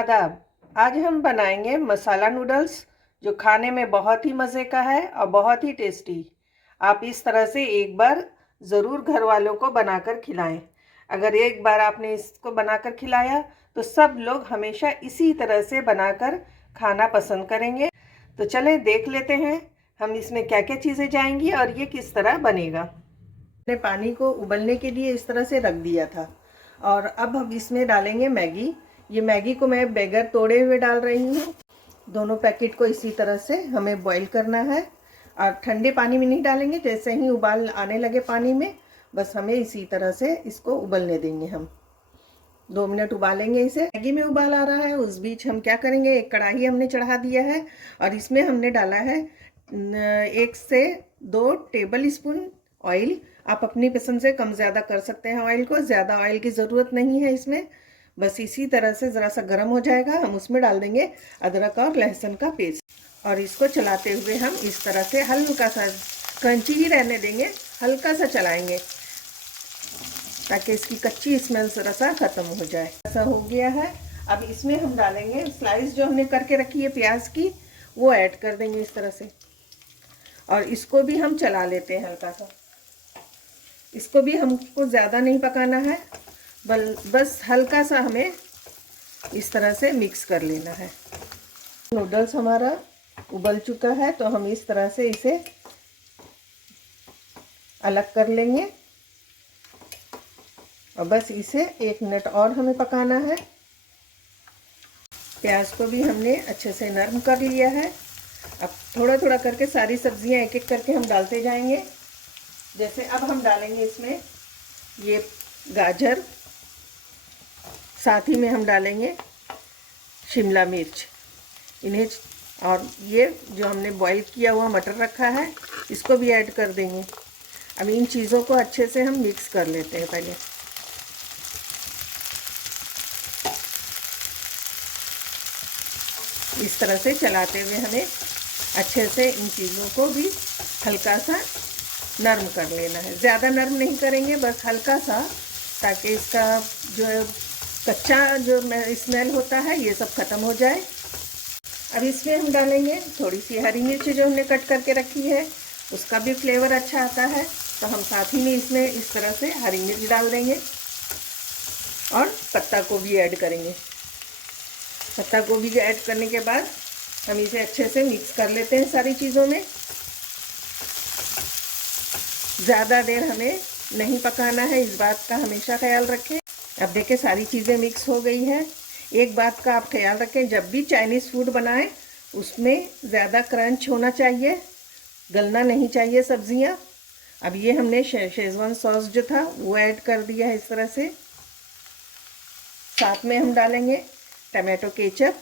आदाब। आज हम बनाएंगे मसाला नूडल्स जो खाने में बहुत ही मज़े का है और बहुत ही टेस्टी। आप इस तरह से एक बार ज़रूर घर वालों को बनाकर खिलाएं। अगर एक बार आपने इसको बनाकर खिलाया तो सब लोग हमेशा इसी तरह से बनाकर खाना पसंद करेंगे। तो चले देख लेते हैं हम इसमें क्या क्या चीज़ें जाएंगी और ये किस तरह बनेगा। मैंने पानी को उबलने के लिए इस तरह से रख दिया था और अब हम इसमें डालेंगे मैगी। ये मैगी को मैं बगैर तोड़े हुए डाल रही हूँ। दोनों पैकेट को इसी तरह से हमें बॉईल करना है और ठंडे पानी में नहीं डालेंगे। जैसे ही उबाल आने लगे पानी में, बस हमें इसी तरह से इसको उबलने देंगे। हम 2 मिनट उबालेंगे इसे। मैगी में उबाल आ रहा है, उस बीच हम क्या करेंगे, एक कढ़ाई हमने चढ़ा दिया है और इसमें हमने डाला है 1 से 2 टेबल स्पून ऑयल। आप अपनी पसंद से कम ज़्यादा कर सकते हैं ऑयल को। ज़्यादा ऑयल की ज़रूरत नहीं है इसमें। बस इसी तरह से ज़रा सा गर्म हो जाएगा, हम उसमें डाल देंगे अदरक और लहसुन का पेस्ट और इसको चलाते हुए हम इस तरह से हल्का सा क्रंची ही रहने देंगे, हल्का सा चलाएंगे ताकि इसकी कच्ची स्मेल ज़रा सा ख़त्म हो जाए। ऐसा हो गया है। अब इसमें हम डालेंगे स्लाइस जो हमने करके रखी है प्याज की, वो ऐड कर देंगे इस तरह से और इसको भी हम चला लेते हैं हल्का सा। इसको भी हमको ज़्यादा नहीं पकाना है, बस हल्का सा हमें इस तरह से मिक्स कर लेना है। नूडल्स हमारा उबल चुका है तो हम इस तरह से इसे अलग कर लेंगे और बस इसे 1 मिनट और हमें पकाना है। प्याज को भी हमने अच्छे से नरम कर लिया है। अब थोड़ा थोड़ा करके सारी सब्जियां एक एक करके हम डालते जाएंगे। जैसे अब हम डालेंगे इसमें ये गाजर, साथ ही में हम डालेंगे शिमला मिर्च, इन्हें और ये जो हमने बॉईल किया हुआ मटर रखा है इसको भी ऐड कर देंगे। अब इन चीज़ों को अच्छे से हम मिक्स कर लेते हैं पहले। इस तरह से चलाते हुए हमें अच्छे से इन चीज़ों को भी हल्का सा नरम कर लेना है। ज़्यादा नरम नहीं करेंगे, बस हल्का सा, ताकि इसका जो कच्चा जो स्मेल होता है ये सब ख़त्म हो जाए। अब इसमें हम डालेंगे थोड़ी सी हरी मिर्च जो हमने कट करके रखी है, उसका भी फ्लेवर अच्छा आता है। तो हम साथ ही में इसमें इस तरह से हरी मिर्च डाल देंगे और पत्ता गोभी ऐड करेंगे। पत्ता गोभी ऐड करने के बाद हम इसे अच्छे से मिक्स कर लेते हैं सारी चीज़ों में। ज़्यादा देर हमें नहीं पकाना है, इस बात का हमेशा ख्याल रखें। अब देखिए सारी चीज़ें मिक्स हो गई हैं। एक बात का आप ख्याल रखें, जब भी चाइनीज़ फूड बनाएं उसमें ज़्यादा क्रंच होना चाहिए, गलना नहीं चाहिए सब्जियां। अब ये हमने शेजवान सॉस जो था वो ऐड कर दिया है इस तरह से। साथ में हम डालेंगे tomato ketchup,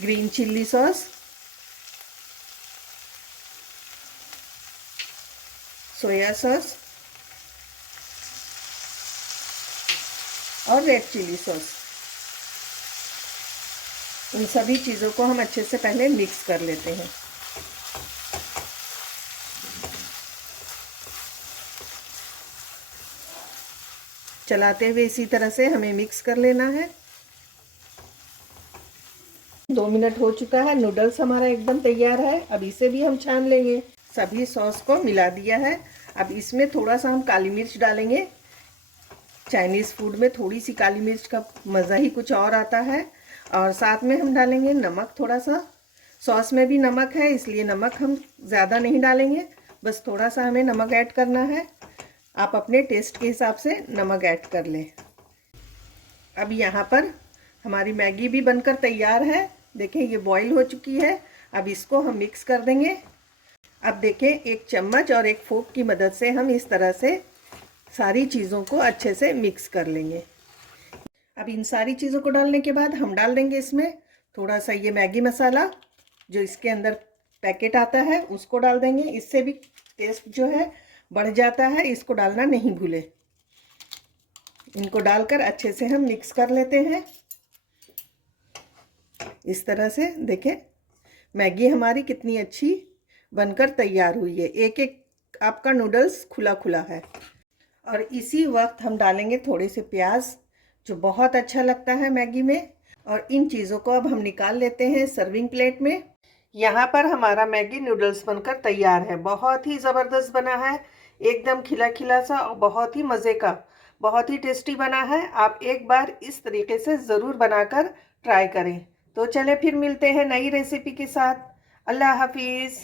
green chilli sauce, soya sauce और रेड चिली सॉस। इन सभी चीज़ों को हम अच्छे से पहले मिक्स कर लेते हैं। चलाते हुए इसी तरह से हमें मिक्स कर लेना है। 2 मिनट हो चुका है, नूडल्स हमारा एकदम तैयार है। अब इसे भी हम छान लेंगे। सभी सॉस को मिला दिया है। अब इसमें थोड़ा सा हम काली मिर्च डालेंगे। चाइनीज़ फूड में थोड़ी सी काली मिर्च का मज़ा ही कुछ और आता है। और साथ में हम डालेंगे नमक थोड़ा सा। सॉस में भी नमक है, इसलिए नमक हम ज़्यादा नहीं डालेंगे, बस थोड़ा सा हमें नमक ऐड करना है। आप अपने टेस्ट के हिसाब से नमक ऐड कर लें। अब यहाँ पर हमारी मैगी भी बनकर तैयार है। देखें ये बॉईल हो चुकी है। अब इसको हम मिक्स कर देंगे। अब देखें एक चम्मच और एक फोक की मदद से हम इस तरह से सारी चीज़ों को अच्छे से मिक्स कर लेंगे। अब इन सारी चीज़ों को डालने के बाद हम डाल देंगे इसमें थोड़ा सा ये मैगी मसाला जो इसके अंदर पैकेट आता है उसको डाल देंगे। इससे भी टेस्ट जो है बढ़ जाता है, इसको डालना नहीं भूले। इनको डालकर अच्छे से हम मिक्स कर लेते हैं। इस तरह से देखें मैगी हमारी कितनी अच्छी बनकर तैयार हुई है। एक एक आपका नूडल्स खुला खुला है। और इसी वक्त हम डालेंगे थोड़े से प्याज जो बहुत अच्छा लगता है मैगी में। और इन चीज़ों को अब हम निकाल लेते हैं सर्विंग प्लेट में। यहाँ पर हमारा मैगी नूडल्स बनकर तैयार है। बहुत ही ज़बरदस्त बना है, एकदम खिला खिला सा और बहुत ही मज़े का, बहुत ही टेस्टी बना है। आप एक बार इस तरीके से ज़रूर बनाकर ट्राई करें। तो चले फिर मिलते हैं नई रेसिपी के साथ। अल्लाह हाफिज़।